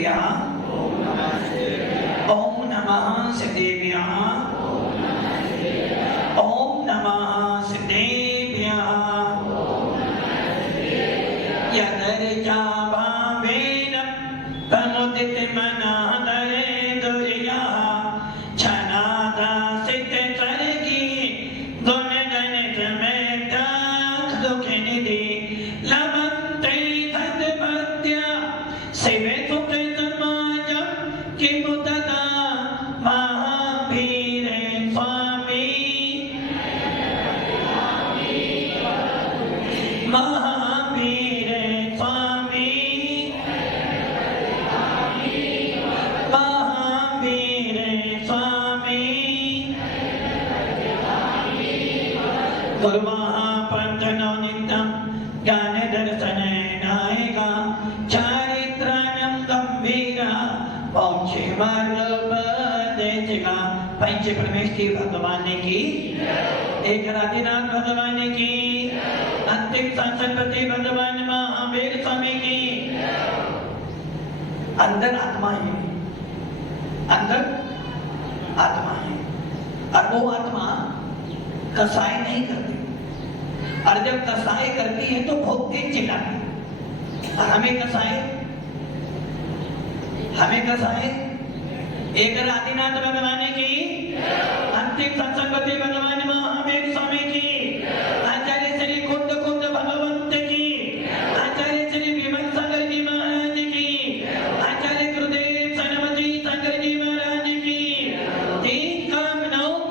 ओम नमः सिद्धेभ्यः ओम नमः सिद्धेभ्यः यदर्चाभावेन तमुदितमनादरे दुर्यः छनादा सिद्धसर्गी गुणगणितमेत दुःखनिधि लभन्ते सद्भक्त्या शिवे किमुतदा महावीरे स्वामी महावीरे स्वामी महावीरे स्वामी गुरुमहापंचनो नित्यं ज्ञानदर्शनेनायका चारित्राणं गंभीरा पंच परमेश्वरी भगवान की एक राधिनाथ भगवान की अंतिम संसदपति भगवान महावीर स्वामी की। अंदर आत्मा है, अंदर आत्मा है और वो आत्मा कसाई नहीं करती, और जब कसाई करती है तो भोगती चिल्लाती। और हमें कसाई एक राधिनाथ भगवान की अंतिम संसदपति भगवान महावीर स्वामी की आचार्य श्री कुंद कुंद भगवंत की आचार्य श्री विमल सागर जी महाराज की आचार्य गुरुदेव सनमती शंकर जी महाराज की 3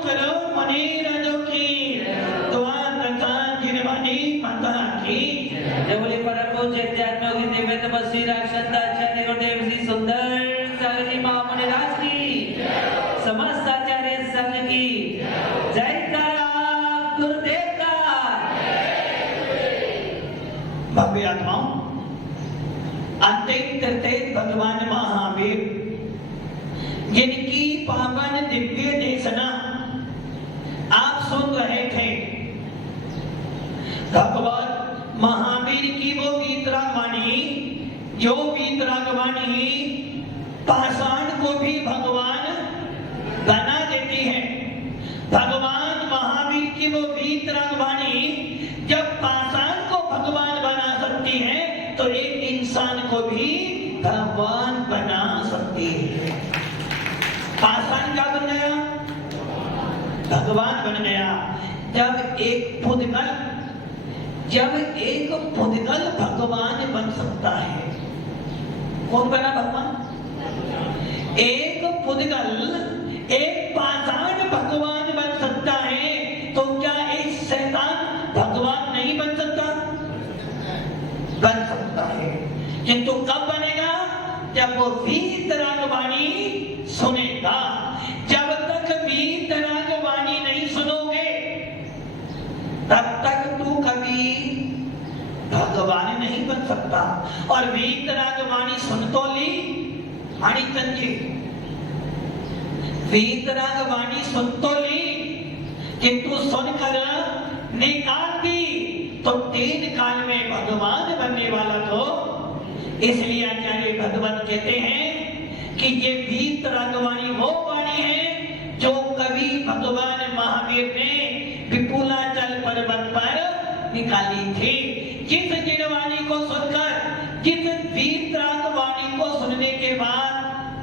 करोड़ मुनि राजों की गिरवानी माता की। जय बोले परम पूज्य अध्यात्म दिव्य तपस्वी राक्षस आचार्य गुरुदेव श्री सुंदर सागर जी महाराज की समस्त आचार्य संघ की जय गुरुदेव का। भव्य आत्माओं, अंतिम तृतीय भगवान महावीर जिनकी पावन दिव्य देशना आप सुन रहे थे, भगवान महावीर की वो वीतरागवाणी, जो वीतरागवाणी पाषाण को भी भगवान बना देती है। भगवान महावीर की वो वीतरागवाणी जब पाषाण को भगवान बना सकती है तो एक इंसान को भी भगवान बना सकती है। पाषाण क्या बन गया? भगवान बन गया। जब एक पुद्गल भगवान बन सकता है। कौन बना भगवान? एक पुद्गल, एक पाषाण भगवान बन सकता है, तो क्या एक शैतान भगवान नहीं बन सकता? बन सकता है, किंतु कब बनेगा? जब वो वीतरागवाणी सुनेगा। जब तक वीतरागवाणी नहीं सुनोगे तब तक तू कभी भगवान नहीं बन सकता। और वीतरागवाणी सुन तो ली माणिकचंद जी, वीतरागवाणी सुन तो ली, किंतु सुनकर निकाल दी तो 3 काल में भगवान बनने वाला तो। इसलिए आचार्य भगवान कहते हैं कि ये वीतरागवाणी वो वाणी है जो कभी भगवान महावीर ने विपुलाचल पर्वत पर निकाली थी। जिस गिरवाणी को सुनकर, जिस वीतरागवाणी को सुनने के बाद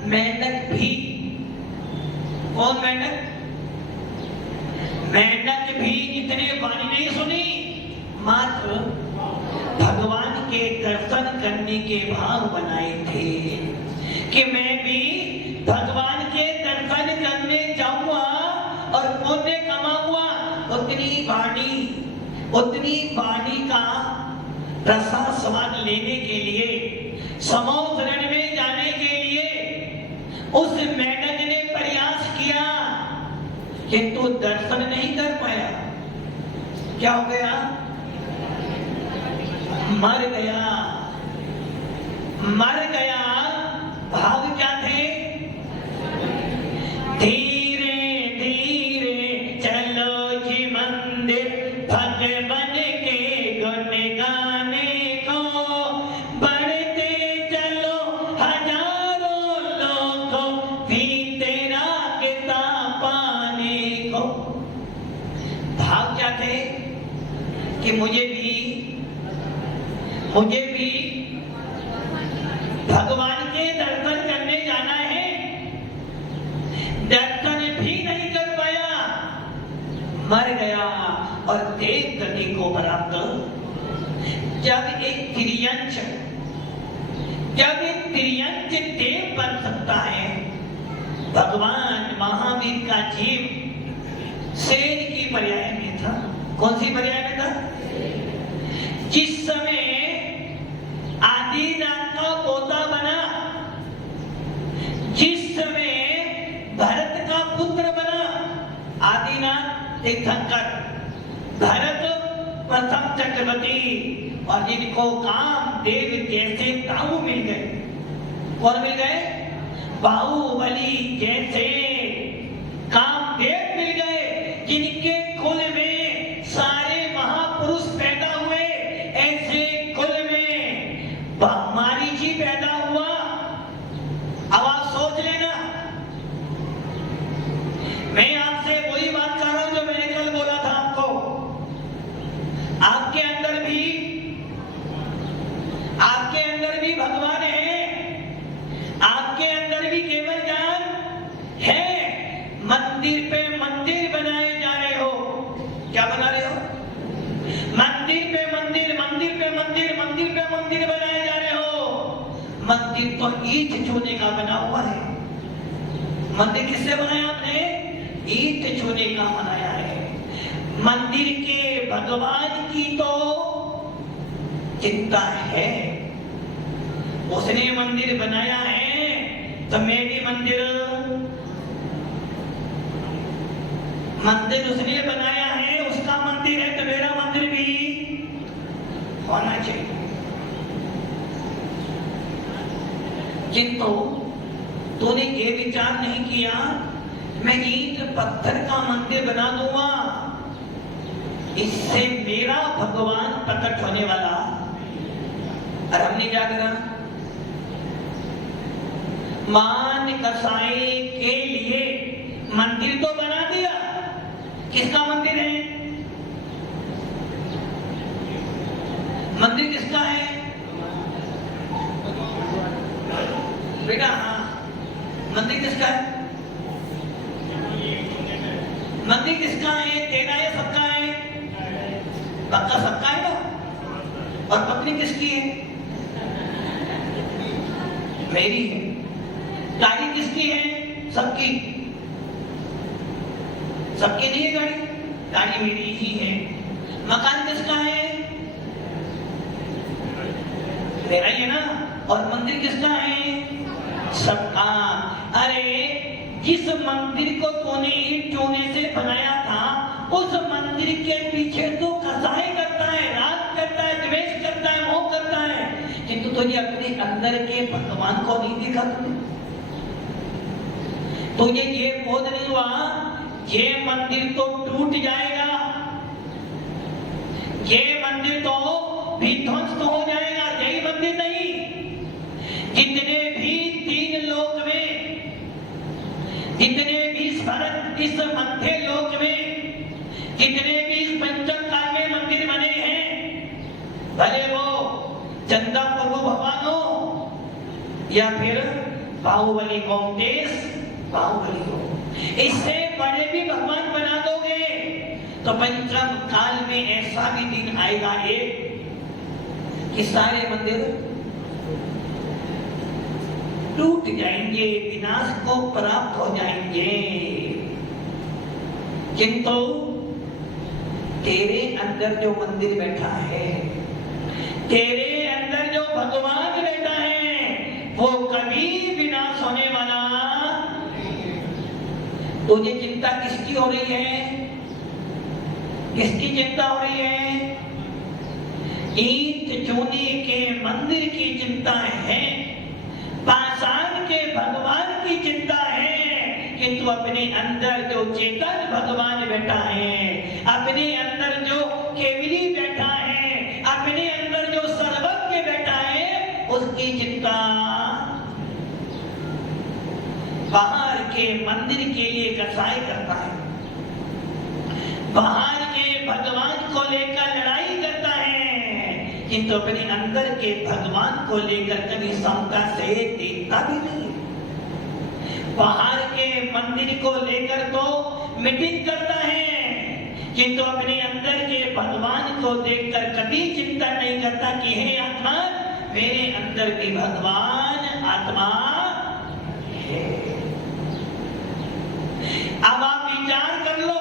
मेंढक भी, कौन मेंढक? मेंढक भी इतने वाणी नहीं सुनी, मात्र भगवान के दर्शन करने के भाव बनाए थे कि मैं भी भगवान के दर्शन करने जाऊंगा और पुण्य कमाऊंगा। उतनी वाणी का रसास्वाद लेने के लिए, समुद्र में जाने के लिए उस मेंढक ने प्रयास किया, किंतु दर्शन नहीं कर पाया। क्या हो गया? मर गया। भाव क्या थे? धीरे धीरे चलो जी मंदिर भगवान के गुण गाने को, बढ़ते चलो हजार कि मुझे भी भगवान के दर्शन करने जाना है। दर्शन भी नहीं कर पाया, मर गया। और देव गति को प्राप्त जब एक तिर्यंच देव बन सकता है। भगवान महावीर का जीव शेर की पर्याय में था। कौन सी पर्याय में था? जिस समय आदिनाथ का पोता बना, जिस समय भरत का पुत्र बना। आदिनाथ एक धनकर, भरत प्रथम चक्रवर्ती, और जिनको कामदेव जैसे ताऊ मिल गए। कौन मिल गए? बाहुबली जैसे कामदेव मिल गए, जिनके कुल में सारे महापुरुष पैदा हुए। ऐसे कुल में मारीची पैदा हुआ। अब आप सोच लेना, मैं आपसे वही बात कर रहा हूं जो मैंने कल बोला था आपको। आपके अंदर भी भगवान है, आपके अंदर भी केवल ज्ञान है। मंदिर पे मंदिर बनाए जा रहे हो। क्या बना रहे हो? मंदिर पे मंदिर, मंदिर पे मंदिर, मंदिर पे मंदिर बनाए जा रहे हो। मंदिर तो ईंट छूने का बना हुआ है। मंदिर किससे बनाया आपने? ईंट छूने का बनाया है। मंदिर के भगवान की तो चिंता है। उसने मंदिर बनाया है तो मैं भी मंदिर उसने बनाया है, उसका मंदिर है तो मेरा मंदिर भी होना चाहिए। किंतु तूने ये विचार नहीं किया मैं ईंट पत्थर का मंदिर बना दूंगा, इससे मेरा भगवान प्रकट होने वाला। और हमने क्या करा? मान कसाई के लिए मंदिर तो बना दिया। किसका मंदिर है? मंदिर किसका है बेटा? हाँ, मंदिर किसका है? मंदिर किसका है? तेरा या सबका है? पक्का सबका है ना? और पत्नी किसकी है? मेरी है। गाड़ी किसकी है? सबकी। सबकी नहीं है गाड़ी, गाड़ी मेरी ही है। मकान किसका है? मेरा ही है ना। और मंदिर किसका है? सबका। अरे जिस मंदिर को तूने ईंट चूने से बनाया था, उस मंदिर के पीछे तो कसाई करता है, राग करता है, द्वेष करता है, मोह करता है, किंतु तुझे अपने अंदर के भगवान को नहीं दिखा। तुझे ये बोध नहीं हुआ ये मंदिर तो टूट जाएगा, ये मंदिर तो विध्वंस हो जाएगा। यही मंदिर नहीं, जितने भी तीन लोक में, जितने भी इस मध्य लोक में, जितने भी इस पंचम काल में मंदिर बने हैं, भले वो चंदा प्रभु भगवान हो या फिर बाहुबली गोमतेश बाहुबली हो, इससे बड़े भी भगवान बना दोगे तो पंचम काल में ऐसा भी दिन आएगा कि सारे मंदिर टूट जाएंगे, विनाश को प्राप्त हो जाएंगे। किंतु तेरे अंदर जो मंदिर बैठा है, तेरे अंदर जो भगवान बैठा है, वो कभी विनाश होने वाला। तुझे चिंता किसकी हो रही है? किसकी चिंता हो रही है? ईंट चूने के मंदिर की चिंता है, पाषाण के भगवान की चिंता है। किंतु अपने अंदर जो चेतन भगवान बैठा है, अपने अंदर जो केवली बैठा है, अपने अंदर जो सर्वज्ञ बैठा है, उसकी चिंता बाहर के मंदिर के लिए कसाई करता है, बाहर के भगवान को लेकर लड़ाई किंतु अपने अंदर के भगवान को लेकर कभी शंका से देखता भी नहीं। बाहर के मंदिर को लेकर तो मीटिंग करता है, किंतु अपने अंदर के भगवान को देखकर कभी चिंता नहीं करता कि हे आत्मा, मेरे अंदर भी भगवान आत्मा है। अब आप विचार कर लो,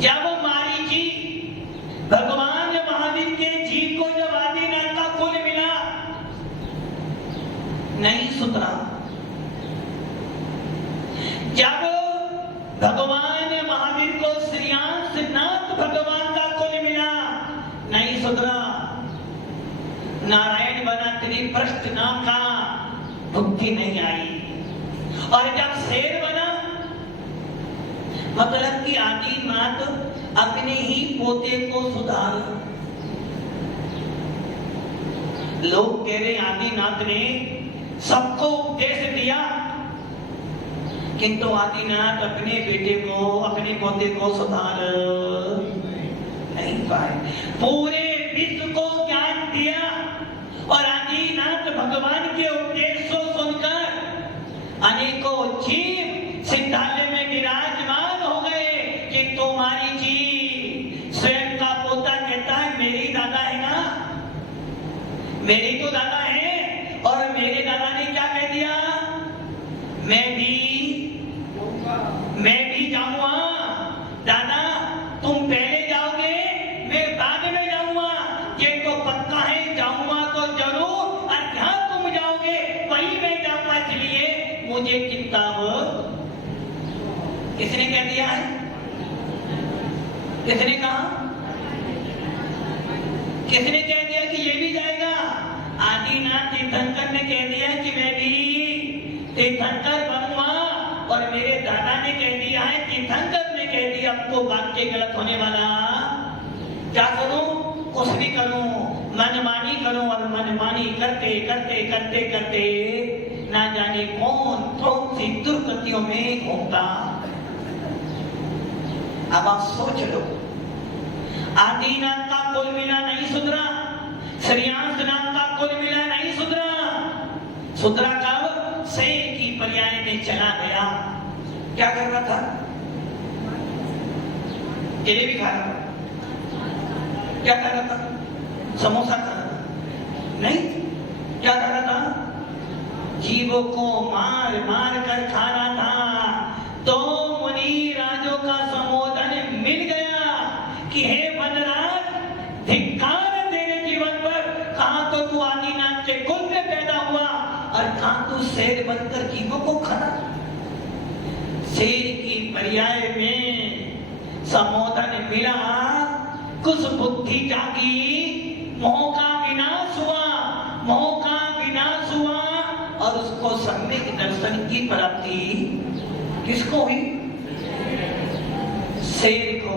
जब मारीची भगवान महावीर के जीव को जब आदिनाथ का कुल मिला, नहीं सुधरा। जब भगवान महावीर को श्रीयांशनाथ भगवान का कुल मिला, नहीं सुधरा। नारायण बना, त्रिप्रष्ट नाम का बुद्धि नहीं आई। और जब शेर बना, मतलब कि आदिनाथ अपने ही पोते को सुधार। लोग कह रहे आदिनाथ ने सबको उपदेश दिया, किंतु आदिनाथ अपने बेटे को, अपने पोते को सुधार नहीं पाए। पूरे विश्व को ज्ञान दिया और आदिनाथ भगवान के उपदेश को सुनकर अनेकों जीव सिद्धालय में विराजमान हो गए कि तुम्हारी जी स्वयं का पोता कहता है मेरे दादा है ना, मेरे तो दादा है। और मेरे दादा ने क्या कह दिया, मैं भी जाऊंगा। दादा तुम पहले जाओगे, मैं बाद में जाऊंगा, ये तो पक्का है, जाऊंगा तो जरूर। और जहां तुम जाओगे वहीं मैं जाऊंगा, इसलिए मुझे किताब किसने कह दिया है, किसने कहा, किसने कह दिया कि ये भी जाएगा? आदिनाथ तीर्थंकर ने कह दिया कि मैं भी तीर्थंकर बनूंगा। और मेरे दादा ने कह दिया है, तीर्थंकर ने कह दिया, अब तो वाक्य गलत होने वाला, क्या करूं? कुछ भी करूं, मनमानी करूं। और मनमानी करते करते करते करते ना जाने कौन सी दुर्गतियों में घूमता। अब आप सोच लो, आदिनाथ का कुल मिला नहीं सुधरा, श्रीयांशनाथ का कुल मिला नहीं सुधरा। सुधरा कब? शेर की पर्याय में चला गया। क्या कर रहा था? जलेबी खा रहा था। क्या कर रहा था? समोसा खा रहा था। नहीं, क्या कर रहा था? जीवों को मार मार कर खा रहा था। तो मुनि राजों का संबोधन मिल गया कि हे वनराज, धिक्कार तेरे जीवन पर। कहां तो तू आदिनाथ के कुल में पैदा हुआ और कहां तू शेर बनकर जीवों को खाना। शेर की पर्याय में संबोधन मिला, कुछ बुद्धि जागी, मोह का विनाश हुआ, मोह का विनाश हुआ। और उसको सम्यक दर्शन की प्राप्ति किसको हुई? शेर को,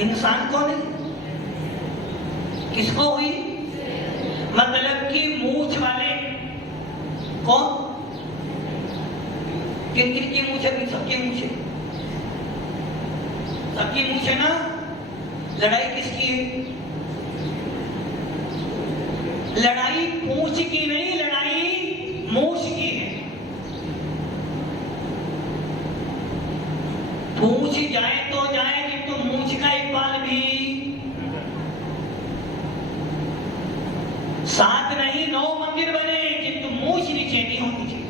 इंसान को नहीं। किसको हुई? मतलब कि मूछ वाले कौन? किन किन की मूछ है? सबकी मूछ है, सबकी मूछ है ना। लड़ाई किसकी है? लड़ाई पूंछ की नहीं, लड़ाई मूछ की है। पूंछ जाए तो जाए, किंतु मूछ का एक बाल भी सात नहीं 9 मंदिर बने, किंतु मूछ नीचे नहीं होनी चाहिए।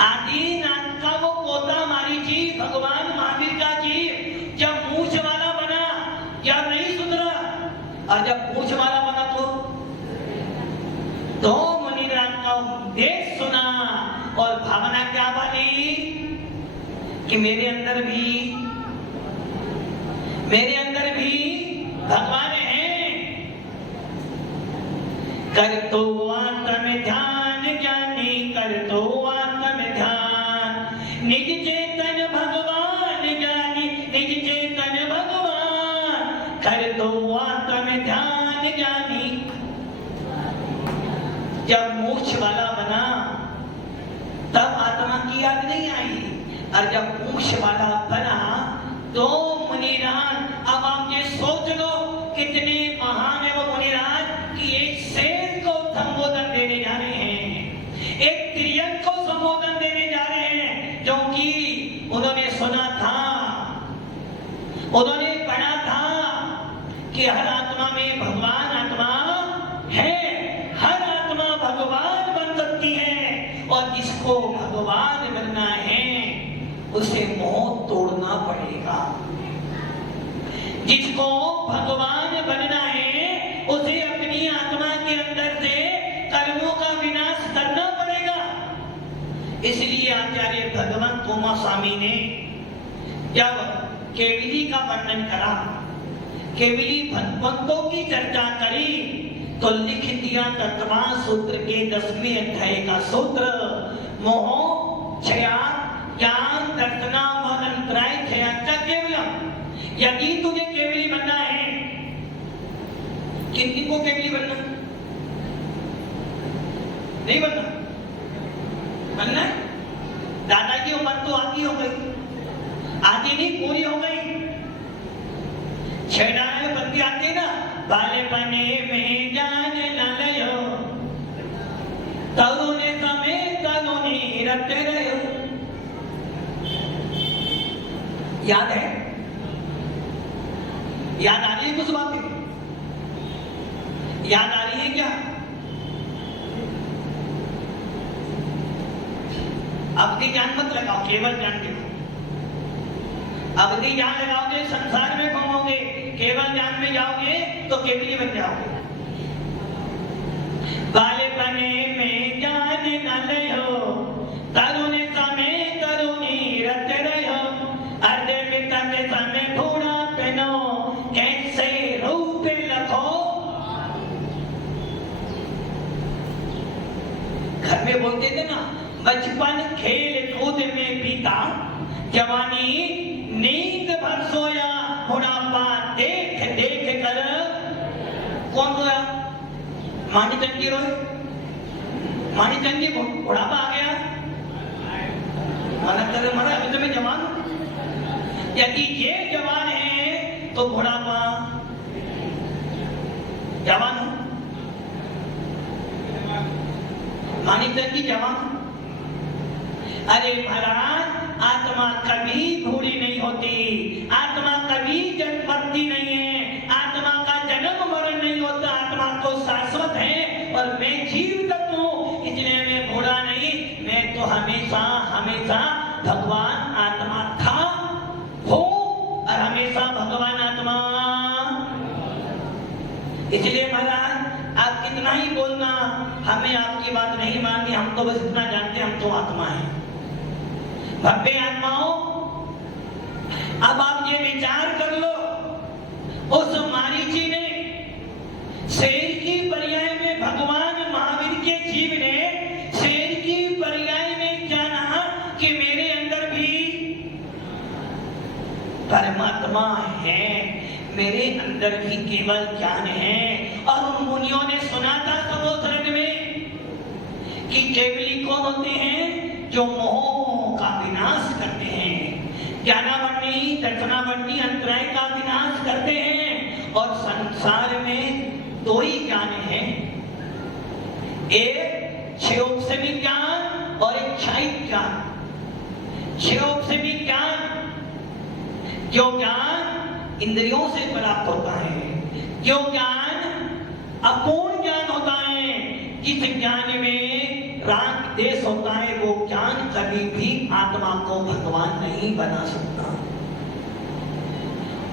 आदिनाथ का वो पोता मारीची भगवान महावीर का जीव जब मूछ वाला बना, जब नहीं सुधरा। और जब मूछ वाला बना तो मुनिराज का उपदेश सुना और भावना क्या बनी कि मेरे अंदर भी भगवान है। कर तो आत्म ध्यान ज्ञानी, कर तो आत्म ध्यान, निज चेतन भगवान ज्ञानी, निज चेतन भगवान, कर तो आत्म ध्यान ज्ञानी। जब मोक्ष वाला बना तब आत्मा की याद नहीं आई, और जब मोक्ष वाला बना दो मुनिराज। अब आप ये सोच लो कितने महान है वो मुनिराज कि एक शेर को संबोधन देने जा रहे हैं, एक तिर्यक को संबोधन देने जा रहे हैं, क्योंकि उन्होंने सुना था, उन्होंने पढ़ा था कि हर आत्मा में भगवान आत्मा है, हर आत्मा भगवान बन सकती है, और जिसको भगवान बनना है उसे मोह तोड़ना पड़ेगा। जिसको भगवान बनना है उसे अपनी आत्मा के अंदर से कर्मों का विनाश करना पड़ेगा। इसलिए आचार्य भगवान कुमार स्वामी ने जब केवली का वर्णन करा, केवली भगवंतों की चर्चा करी, तो लिख दिया तत्वा सूत्र के 10वें अध्याय का सूत्र, मोह क्षया ज्ञान दर्शना अनंतराय क्षया केवलम। यदि तुझे केवली बनना है, किन किन को केवली बनना? नहीं बनना? बनना है? दादा की उम्र तो आधी हो गई, आधी नहीं पूरी हो गई। छेड़ाने में बत्ती आती ना, बाले पने में जाने न लयो, तरुणे समय तरुणी रटे रहो। याद है? याद आ रही है कुछ बातें? याद आ रही है क्या? अवधि ज्ञान मत लगाओ, केवल ज्ञान देखो। अवधि ज्ञान लगाओगे संसार में घूमोगे, केवल ज्ञान में जाओगे तो केवली बन जाओगे। बाले बने में ज्ञान न लयो, तरुणी समय तरुणी रट रहो, अर्धे पिता के समय घोड़ा पहनो, कैसे रूप लखो। घर में बोलते थे ना, बचपन खेल कूद में बीता, जवानी नींद भर सोया, बुढ़ापा देख देख कर। कौन रोया? मानी चंदी रोए, मानी चंदी बुढ़ापा आ गया, माना कर मरा, अभी तो मैं जवान हूं। यदि ये जवान है तो बुढ़ापा जवान हूं, मानी चंदी जवान हूं। अरे महाराज, आत्मा कभी बूढ़ी नहीं होती, आत्मा कभी जन्म मरती नहीं है, आत्मा का जन्म मरण नहीं होता, आत्मा तो शाश्वत है। और मैं जीव तत्व हूं, इसलिए मैं बूढ़ा नहीं, मैं तो हमेशा हमेशा भगवान आत्मा था, हूं और हमेशा भगवान आत्मा। इसलिए महाराज आप कितना ही बोलना, हमें आपकी बात नहीं माननी, हम तो बस इतना जानते हैं हम तो आत्मा है, भव्य आत्माओं। अब आप ये विचार कर लो, उस मारीची ने शेर की पर्याय में, भगवान महावीर के जीव ने शेर की पर्याय में जाना कि मेरे अंदर भी परमात्मा है, मेरे अंदर भी केवल ज्ञान है। और उन मुनियों ने सुना था समुद्र में कि केवली कौन होते हैं? जो मोह का विनाश करते हैं, ज्ञानावरणी दर्शनावरणी अंतराय का विनाश करते हैं। और संसार में दो ही ज्ञान है, एक क्षयोपसेवी ज्ञान और एक क्षयिक ज्ञान। क्षयोपसेवी ज्ञान, जो ज्ञान इंद्रियों से प्राप्त होता है, जो ज्ञान अपूर्ण ज्ञान होता है, जिस ज्ञान में राग देश होता है, वो ज्ञान कभी भी आत्मा को भगवान नहीं बना सकता।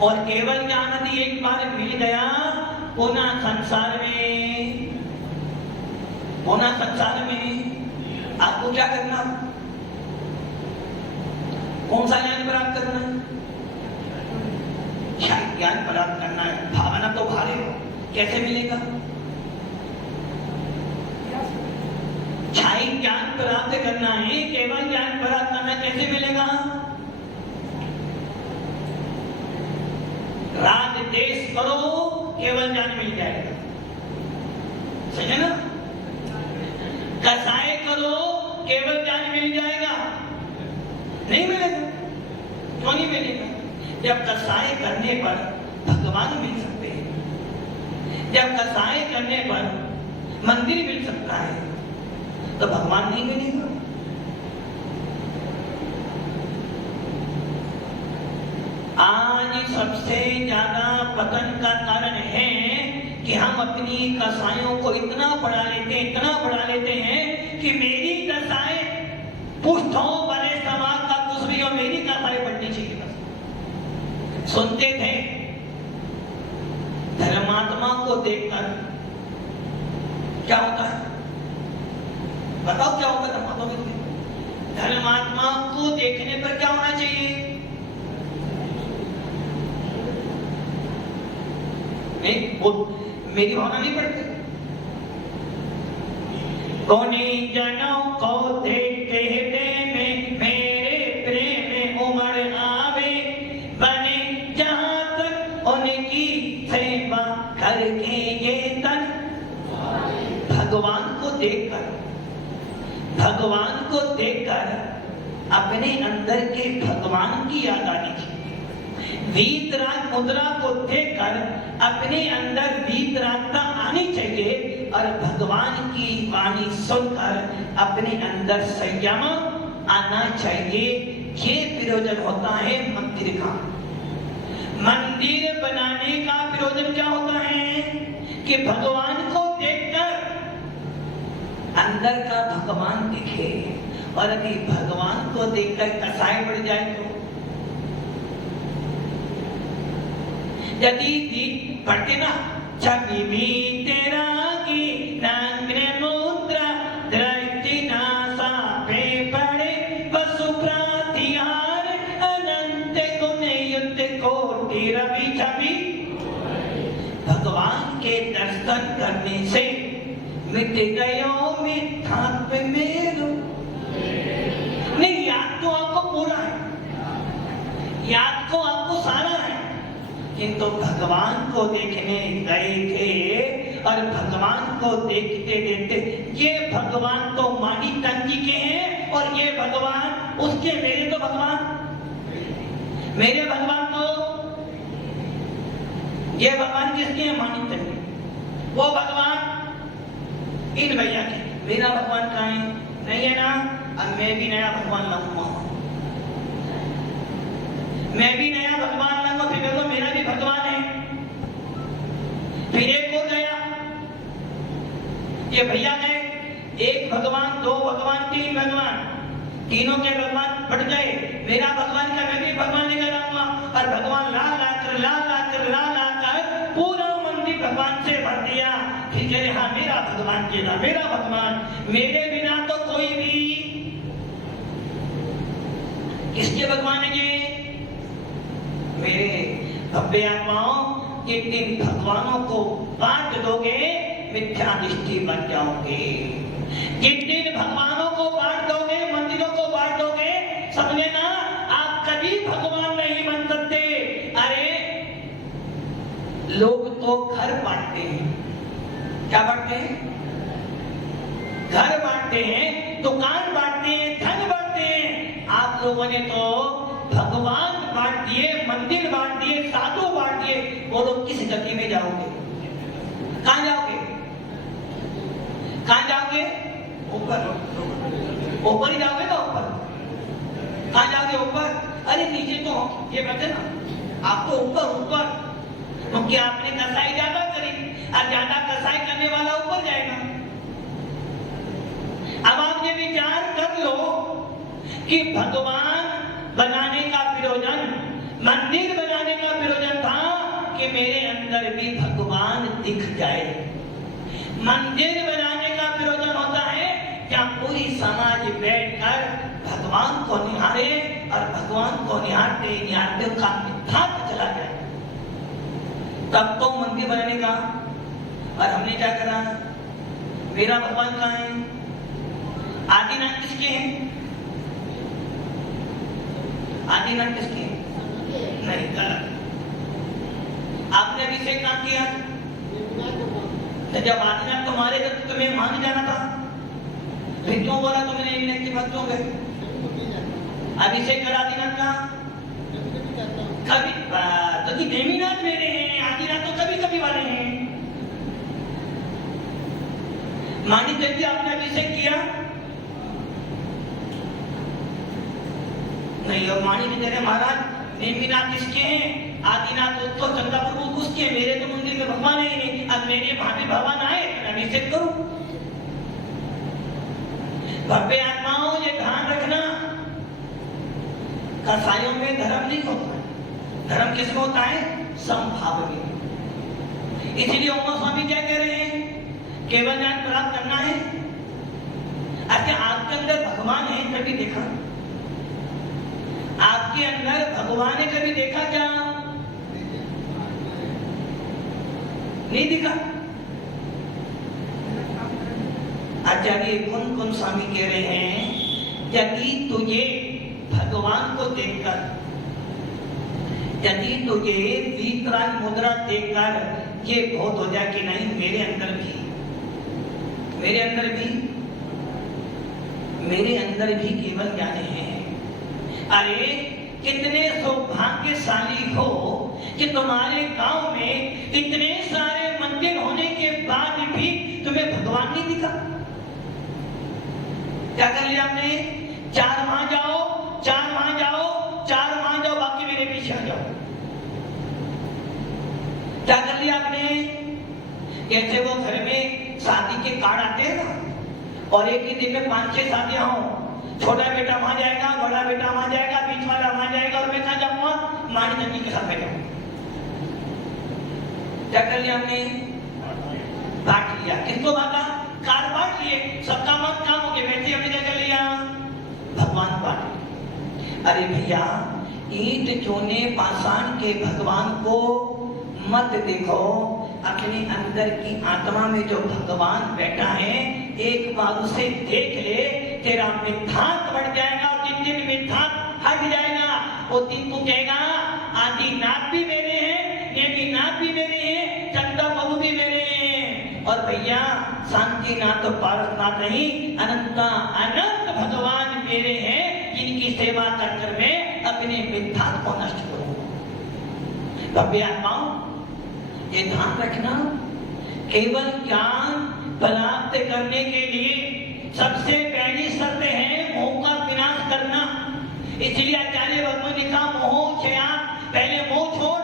और केवल ज्ञान यदि एक बार मिल गया, पुनः संसार में आपको क्या करना? कौन सा ज्ञान प्राप्त करना है? ज्ञान प्राप्त करना है। भावना तो भारे हो, कैसे मिलेगा? छाई ज्ञान प्राप्त करना है, केवल ज्ञान प्राप्त करना कैसे मिलेगा? राग देश करो, केवल ज्ञान मिल जाएगा, सही है ना? कसाय करो, केवल ज्ञान मिल जाएगा? नहीं मिलेगा। क्यों नहीं मिलेगा? जब कसाई करने पर भगवान मिल सकते हैं, जब कसाई करने पर मंदिर मिल सकता है, तो भगवान नहीं मिलेगा। आज सबसे ज्यादा पतन का कारण है कि हम अपनी कसाईयों को इतना बढ़ा लेते हैं कि मेरी कसाई पुष्टों बने समाज का कुछ भी और मेरी कसाई बढ़नी चाहिए। बस सुनते थे धर्मात्मा को देखकर क्या होता है, बताओ क्या होता है धर्मात्मा को? धर्मात्मा को देखने पर क्या होना चाहिए? मेरी भावना नहीं पड़ती। कोनी जनों को देखते में मेरे प्रेम उमड़ आवे, बने जहां तक उनकी सेवा करके ये तन। भगवान को देखकर अपने अंदर के भगवान की याद आनी चाहिए। वीतराग मुद्रा को देखकर अपने अंदर वीतरागता आनी चाहिए और भगवान की वाणी सुनकर अपने अंदर संयम आना चाहिए। ये प्रयोजन होता है मंदिर का। मंदिर बनाने का प्रयोजन क्या होता है कि भगवान को देखकर अंदर का भगवान दिखे। और यदि भगवान को देखकर कसाई बढ़ जाए तो यदि पढ़ते ना छवि भी तेरा की नग्न मुद्रा दृष्टि नासा पे पड़े वसु प्रातिहार अनंत गुण युद्ध कोटि रवि छवि। भगवान के दर्शन करने से मिट गयो मिथ्यात्व मेरो। नहीं, याद तो आपको पूरा है, याद को आपको सारा है, किंतु भगवान को देखने गए थे और भगवान को देखते देखते ये भगवान तो मानी टंकी के हैं और ये भगवान उसके, मेरे तो भगवान, मेरे भगवान तो ये भगवान किसके हैं? मानी टंकी। वो भगवान इन भैया के, मेरा भगवान कहाँ है? नहीं है ना। अब मैं भी नया भगवान लाऊंगा, मैं भी नया भगवान लाऊंगा, फिर देखो मेरा भी भगवान है। फिर एक हो गया, ये भैया गए, एक भगवान, दो भगवान, तीन भगवान, तीनों के भगवान बढ़ गए। मेरा भगवान का मैं भी भगवान लेकर आऊंगा और भगवान ला लाकर पूरा मंदिर भगवान से भर दिया। फिर कह रहे हाँ मेरा भगवान के ना, मेरा भगवान, मेरे बिना तो कोई भी। किसके भगवान है ये? मेरे भव्य आत्माओं, एक दिन भगवानों को बांट दोगे मिथ्या दृष्टि बन जाओगे। जिस दिन भगवानों को बांट दोगे, मंदिरों को बांट दोगे, समझे ना आप कभी भगवान नहीं बन सकते। अरे लोग तो घर बांटते हैं, क्या बांटते हैं? घर बांटते हैं, दुकान बांटते हैं, धन बांटते हैं। आप लोगों ने तो भगवान बांट दिए, मंदिर बांट दिए, साधु बांट दिए। बोलो किस गति में जाओगे? कहां जाओगे? कहां जाओगे? ऊपर, ऊपर ही जाओगे ना। ऊपर कहां जाओगे? ऊपर। अरे नीचे तो ये कहते ना, आपको ऊपर क्योंकि आपने कसाई ज्यादा करी और ज्यादा कसाई करने वाला ऊपर जाएगा। अब आप ये विचार कर लो कि भगवान बनाने का प्रयोजन, मंदिर बनाने का प्रयोजन था कि मेरे अंदर भी भगवान दिख जाए। मंदिर बनाने का प्रयोजन होता है क्या पूरी समाज बैठकर भगवान को निहारे और भगवान को निहारते निहारते का मिथ्यात्व चला जाए, तब तो मंदिर बनाने का। और हमने क्या करा? मेरा भगवान कहाँ है? आदिनाथ किसके हैं? आदिनाथ किसके हैं? नहीं, गलत। आपने अभिषेक कहाँ किया? तो जब आदिनाथ तुम्हारे जब तुम्हें मान जाना था, फिर क्यों बोला तुमने इनके भक्त हो गए? अभिषेक करा आदिनाथ का कभी तो नेमिनाथ मेरे हैं, आदिनाथ तो कभी कभी वाले हैं। मानिक जी आपने अभिषेक किया नहीं, और मानिक जी महाराज नेमिनाथ किसके हैं, आदिनाथ तो चंदा प्रभु उसके हैं, मेरे तो मंदिर में भगवान है नहीं, अब मेरे भाभी भगवान आए तो अभिषेक करूं। भव्य आत्माओं ये ध्यान रखना, कसाईयों में धर्म नहीं होता, धर्म किसमें होता है, समभाव में। इसलिए उमा स्वामी क्या कह रहे हैं, केवल ज्ञान प्राप्त करना है। अच्छा आपके अंदर भगवान है कभी देखा, आपके अंदर भगवान है कभी देखा क्या, नहीं दिखा। आचार्य कौन स्वामी कह रहे हैं, यदि तुझे भगवान को देखकर, यदि तुझे वीतराग मुद्रा देखकर ये बहुत हो जाए कि नहीं मेरे अंदर भी केवल ज्ञान है। अरे कितने सौभाग्यशाली हो कि तुम्हारे गांव में इतने सारे मंदिर होने के बाद भी तुम्हें भगवान नहीं दिखा। क्या कर लिया हमने, चार वहां जाओ, चार वहां जाओ, चार वहां जाओ, बाकी मेरे पीछे आ जाओ। क्या कर लिया आपने, कैसे वो घर में शादी के कार्ड आते हैं ना, और एक ही दिन में 5-6 शादियां हो, छोटा बेटा वहां जाएगा, बड़ा बेटा वहां जाएगा, बीच वाला वहां जाएगा, और मैं कहां जाऊंगा, मानी नंदी के साथ बैठा। क्या कर लिया हमने, बांट लिया। किसको बांटा, कार्ड बांट लिए, सबका मन काम हो गया। वैसे हमने क्या कर लिया, भगवान बांट। अरे भैया ईंट चूने पाषाण के भगवान को मत देखो, अपने अंदर की आत्मा में जो भगवान बैठा है एक बार उसे देख ले, तेरा मिथ्यात्व बढ़ जाएगा। और जिन दिन मिथ्यात्व हट जाएगा वो दिन तू कहेगा आदिनाथ भी मेरे हैं, नेमिनाथ भी मेरे हैं, चंदा प्रभु भी मेरे हैं। और भैया शांतिनाथ तो पारसनाथ नहीं, अनंत अनंत भगवान मेरे हैं, जिनकी सेवा चक्कर में अपने मिथ्यात्व को नष्ट करो। भव्य आत्माओं ये ध्यान रखना, केवल ज्ञान प्राप्त करने के लिए सबसे पहली शर्त है मोह का विनाश करना। इसलिए आचार्य भगवान ने कहा मोह क्षया, पहले मोह छोड़,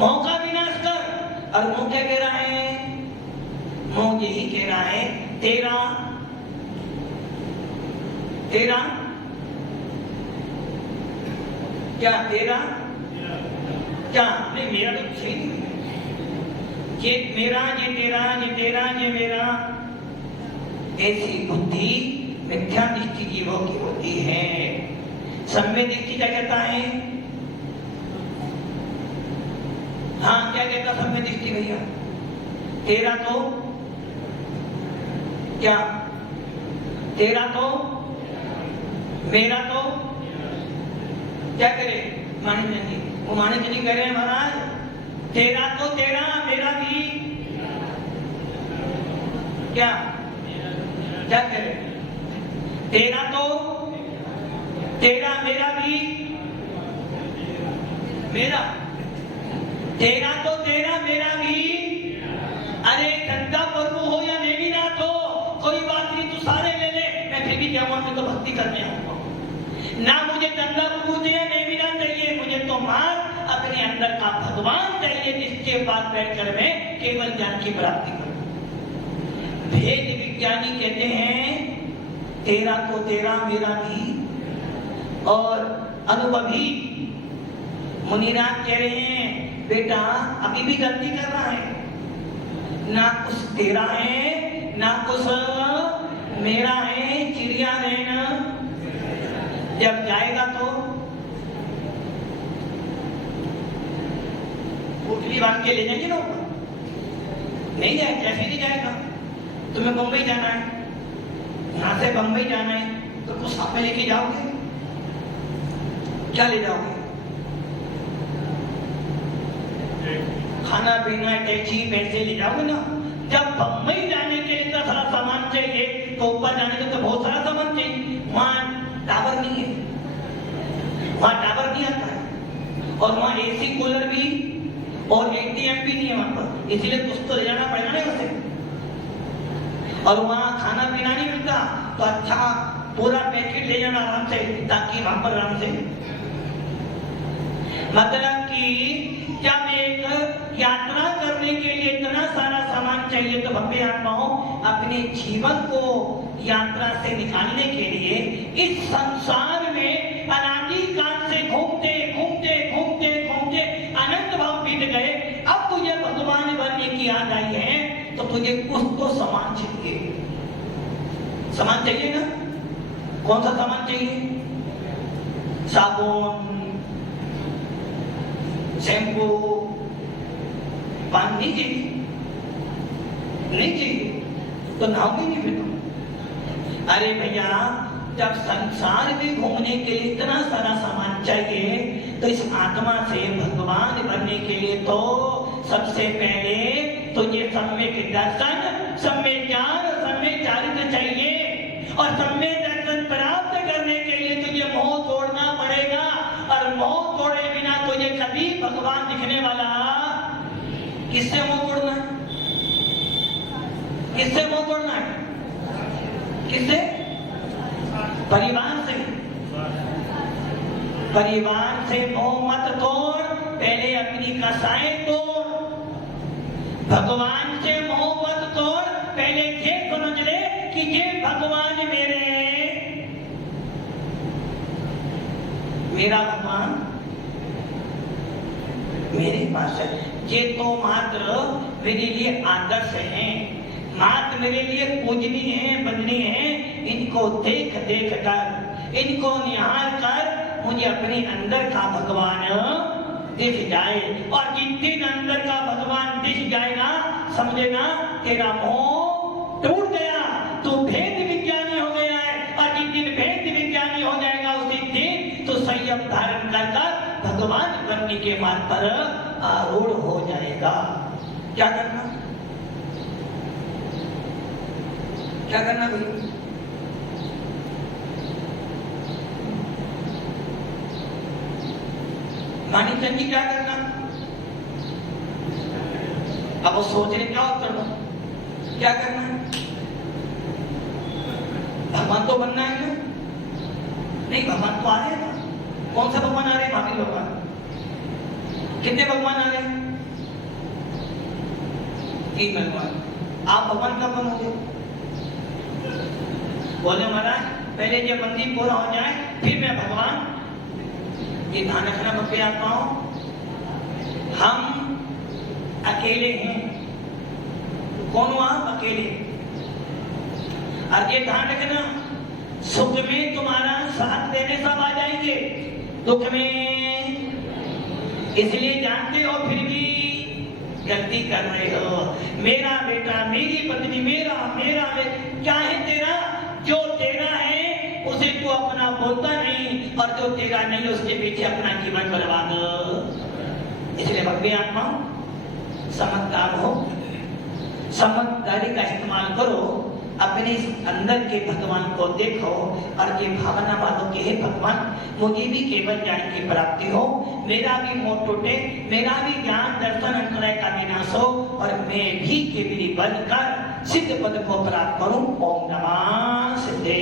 मोह का विनाश कर। और मोह क्या कह रहा है, मोह यही कह रहा है तेरा क्या, तेरा क्या नहीं, मेरा तो सही नहीं, ये मेरा, ये तेरा, ये तेरा, ये मेरा, ऐसी बुद्धि मिथ्या दृष्टि जीवों की होती है। सम्य दृष्टि क्या कहता है, हाँ क्या कहता सम्य दृष्टि भैया, तेरा तो क्या, तेरा तो मेरा तो क्या करे, माने नहीं, वो माने नहीं कह रहे हैं महाराज, तेरा तो तेरा, मेरा भी क्या क्या करे, तेरा तो तेरा, मेरा भी मेरा, तेरा तो तेरा, मेरा भी। अरे चंदा प्रभु हो या नेमिनाथ हो, कोई बात नहीं, तू सारे ले ले, मैं फिर भी कहूँगा मैं तो भक्ति करने आऊंगा ना, मुझे चंदा प्रभु चाहिए, नेमिनाथ चाहिए, मुझे तो मार अपने अंदर का भगवान चाहिए, जिसके पास बैठकर मैं केवल ज्ञान की प्राप्ति करूं। भेद विज्ञानी कहते हैं तेरा तो तेरा, मेरा भी। और अनुभवी मुनिनाथ कह रहे हैं बेटा अभी भी गलती कर रहा है, ना कुछ तेरा है ना कुछ मेरा है, चिड़िया रहना, जब जाएगा तो पोटली बांध के ले जाएंगे ना, नहीं जाएगा, कैसे नहीं जाएगा। तुम्हें बंबई जाना है, यहाँ से बंबई जाना है तो कुछ साथ में लेके जाओगे, क्या ले जाओगे, खाना पीना टैक्सी पैसे ले जाओगे ना। जब बंबई जाने के लिए इतना सारा सामान चाहिए तो ऊपर जाने के तो बहुत सारा सामान चाहिए, वहां टावर नहीं है, वहां टावर नहीं आता है, और वहां और एटीएम भी नहीं है वहां पर, इसलिए कुछ तो ले जाना पड़ेगा ना उसे। और वहां खाना पीना नहीं मिलता तो अच्छा पूरा पैकेट ले जाना आराम से, ताकि वहां पर आराम से। मतलब कि जब एक यात्रा करने के लिए इतना सारा सामान चाहिए तो भव्य आत्माओं अपने जीवन को यात्रा से निकालने के लिए इस संसार में अनादि काल से घूमते घूमते घूमते घूमते अनंत भाव बीत गए। अब तुझे भगवान बनने की याद आई है तो तुझे कुछ तो सामान चाहिए। सामान चाहिए ना? कौन सा सामान चाहिए? साबुन, शैम्पू, पानी नहीं चाहिए? नहीं चाहिए तो नाव भी नहीं फिर। अरे भैया, जब संसार में घूमने के लिए इतना सारा सामान चाहिए तो इस आत्मा से भगवान बनने के लिए तो सबसे पहले तुझे सम्यक दर्शन, सम्यक ज्ञान, सम्यक चारित्र चाहिए। और सम्यक दर्शन प्राप्त करने के लिए तुझे मोह तोड़ना पड़ेगा, और मोह तोड़े बिना तुझे कभी भगवान दिखने वाला। किससे मोह तोड़ना है? किससे मोह तोड़ना है? किससे? परिवार से। परिवार से मोह मत तोड़, पहले अपनी कसाएं तोड़। भगवान से मोह मत तोड़, पहले ये समझ ले कि ये भगवान मेरा भगवान मेरे पास है। ये तो मात्र मेरे लिए आदर्श हैं, मात्र मेरे लिए पूजनीय है, वंदनीय है। इनको देख देख कर, इनको निहार कर मुझे अपने अंदर का भगवान दिख जाए। और जिस दिन अंदर का भगवान दिख जाएगा, समझेना तेरा मोह टूट गया, तू भेद विज्ञानी हो गया है। और जिस दिन भेद विज्ञानी हो जाएगा उसी दिन तो संयम धारण कर भगवान बनने के मार्ग पर आरूढ़ हो जाएगा। क्या करना? क्या करना भाई? मानी चंदी क्या करना? अब वो सोच रहे क्या उत्तर दो, क्या करना है? भगवान तो बनना है ना? नहीं, भगवान तो आ रहे हैं ना। कौन सा भगवान आ रहे हैं? महावीर भगवान। कितने भगवान आ रहे हैं? 3 भगवान। आप भगवान कब बनोगे? बोले महाराज पहले ये बंदी पूरा हो जाए फिर मैं भगवान। ये ध्यान रखना भक्ति आत्माओं, हम अकेले हैं। कौन हो आप? अकेले। और ये ध्यान रखना, सुख में तुम्हारा साथ देने सब आ जाएंगे, दुख में इसलिए जानते हो फिर भी गलती कर रहे हो। मेरा बेटा, मेरी पत्नी, मेरा मेरा क्या है तेरा? जो तेरा है उसे तू अपना बोलता नहीं, और जो तेरा नहीं उसके पीछे अपना जीवन बर्बाद। इसलिए भक्ति आत्मा समझदार हो, समझदारी का इस्तेमाल करो, अपने अंदर के भगवान को देखो और ये भावना वालों के हे भगवान मुझे भी केवल ज्ञान की प्राप्ति हो, मेरा भी मोह टूटे, मेरा भी ज्ञान दर्शन अंतराय का विनाश हो, और मैं भी केवली बनकर सिद्ध पद को प्राप्त करूं। ओम नमः सिद्धे